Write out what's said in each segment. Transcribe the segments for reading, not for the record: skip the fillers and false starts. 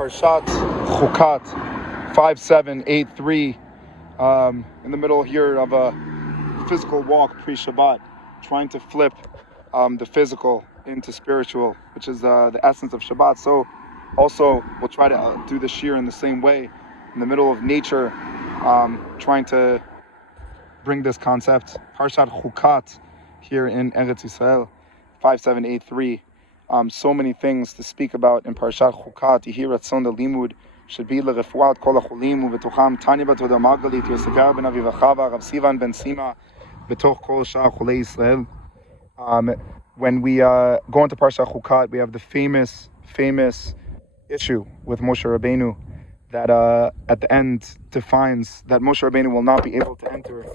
Parshat Chukat 5783, in the middle here of a physical walk pre-Shabbat, trying to flip the physical into spiritual, which is the essence of Shabbat. So also we'll try to do the shir in the same way, in the middle of nature, trying to bring this concept. Parshat Chukat here in Eretz Yisrael 5783. So many things to speak about in Parshat Chukat. Yehi ratzon limud should be lerefuat kol hacholim ubetucham Tanya bat Yehuda Margalit Yosef ben Aviva Chava Rav Sivan ben Sima betoch kol shar cholei Yisrael. When we go into Parshat Chukat, we have the famous issue with Moshe Rabbeinu that at the end defines that Moshe Rabbeinu will not be able to enter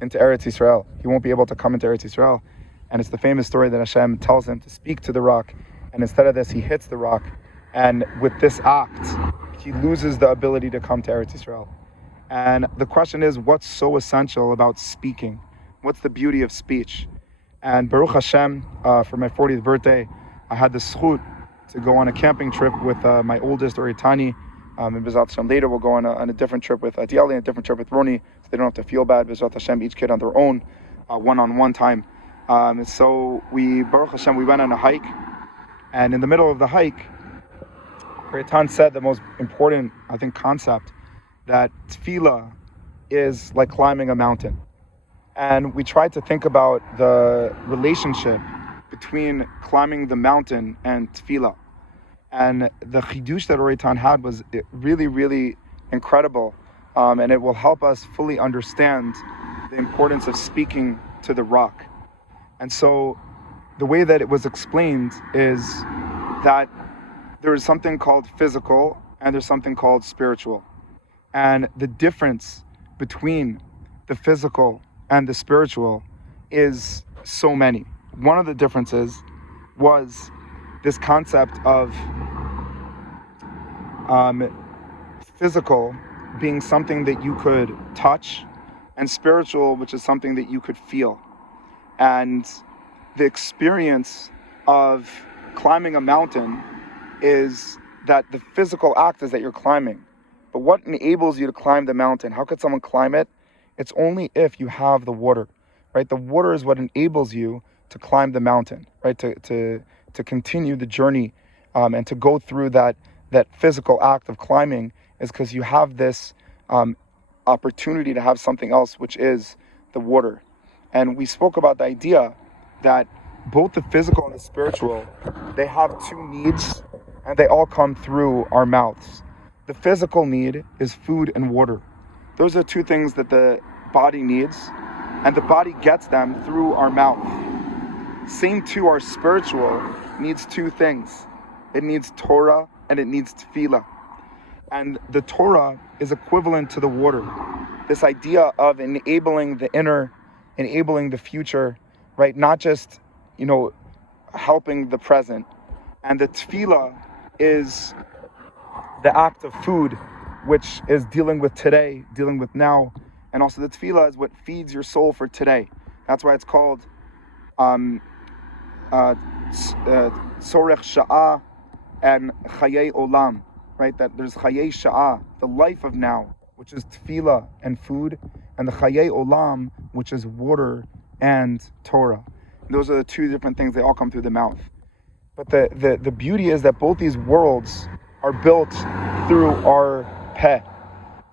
into Eretz Yisrael. He won't be able to come into Eretz Yisrael. And it's the famous story that Hashem tells him to speak to the rock, and instead of this, he hits the rock. And with this act, he loses the ability to come to Eretz Yisrael. And the question is, what's so essential about speaking? What's the beauty of speech? And Baruch Hashem, for my 40th birthday, I had the zchut to go on a camping trip with my oldest, Oritani. And B'ezrat Hashem later we'll go on a different trip with Adieli and a different trip with Roni, so they don't have to feel bad. B'ezrat Hashem, each kid on their own, one-on-one time. So Baruch Hashem, we went on a hike, and in the middle of the hike, Oritani said the most important, I think, concept, that tefillah is like climbing a mountain. And we tried to think about the relationship between climbing the mountain and tefillah. And the chidush that Oritani had was really, really incredible. And it will help us fully understand the importance of speaking to the rock. And so the way that it was explained is that there is something called physical and there's something called spiritual. And the difference between the physical and the spiritual is so many. One of the differences was this concept of physical being something that you could touch, and spiritual, which is something that you could feel. And the experience of climbing a mountain is that the physical act is that you're climbing. But what enables you to climb the mountain? How could someone climb it? It's only if you have the water, right? The water is what enables you to climb the mountain, right? To continue the journey, and to go through that physical act of climbing is because you have this opportunity to have something else, which is the water. And we spoke about the idea that both the physical and the spiritual, they have two needs, and they all come through our mouths. The physical need is food and water. Those are two things that the body needs, and the body gets them through our mouth. Same too, our spiritual needs two things. It needs Torah and it needs tefillah. And the Torah is equivalent to the water. This idea of enabling the inner, enabling the future, right? Not just, helping the present. And the tefillah is the act of food, which is dealing with today, dealing with now. And also the tefillah is what feeds your soul for today. That's why it's called Sorech Sha'ah and Chayei Olam, right? That there's Chayei Sha'ah, the life of now, which is tefillah and food, and the Chayei Olam, which is water and Torah. And those are the two different things. They all come through the mouth. But the beauty is that both these worlds are built through our peh.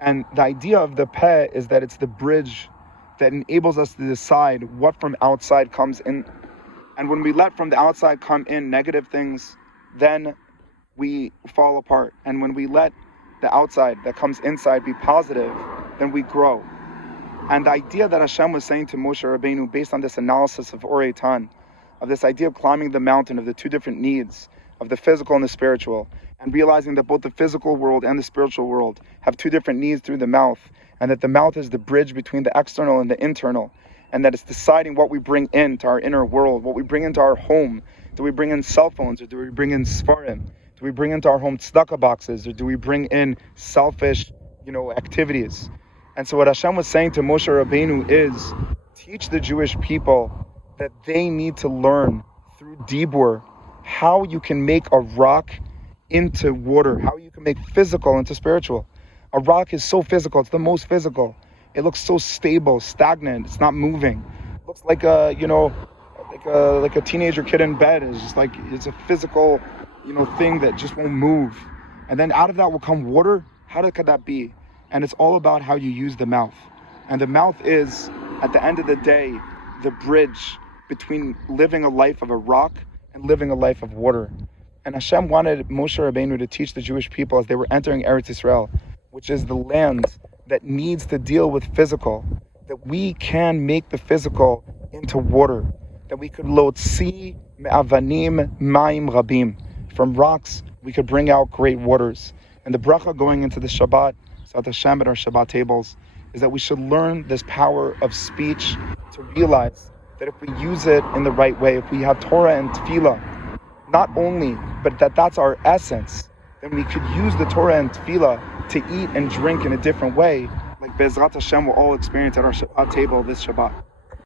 And the idea of the peh is that it's the bridge that enables us to decide what from outside comes in. And when we let from the outside come in negative things, then we fall apart. And when we let the outside that comes inside be positive, then we grow. And the idea that Hashem was saying to Moshe Rabbeinu, based on this analysis of Oritani, of this idea of climbing the mountain, of the two different needs, of the physical and the spiritual, and realizing that both the physical world and the spiritual world have two different needs through the mouth, and that the mouth is the bridge between the external and the internal, and that it's deciding what we bring into our inner world, what we bring into our home. Do we bring in cell phones, or do we bring in Sfarim? Do we bring into our home tzedakah boxes, or do we bring in selfish, activities? And so what Hashem was saying to Moshe Rabbeinu is, teach the Jewish people that they need to learn through Dibur how you can make a rock into water, how you can make physical into spiritual. A rock is so physical, it's the most physical. It looks so stable, stagnant, it's not moving. It looks like a, like a teenager kid in bed. It's just like, it's a physical, thing that just won't move. And then out of that will come water. How could that be? And it's all about how you use the mouth. And the mouth is, at the end of the day, the bridge between living a life of a rock and living a life of water. And Hashem wanted Moshe Rabbeinu to teach the Jewish people as they were entering Eretz Yisrael, which is the land that needs to deal with physical, that we can make the physical into water, that we could lotzi me'avanim ma'im rabim. From rocks, we could bring out great waters. And the bracha going into the Shabbat, Sat Hashem at our Shabbat tables, is that we should learn this power of speech to realize that if we use it in the right way, if we have Torah and Tefillah, not only, but that's our essence, then we could use the Torah and Tefillah to eat and drink in a different way, like Bezrat Hashem will all experience at our Shabbat table this Shabbat.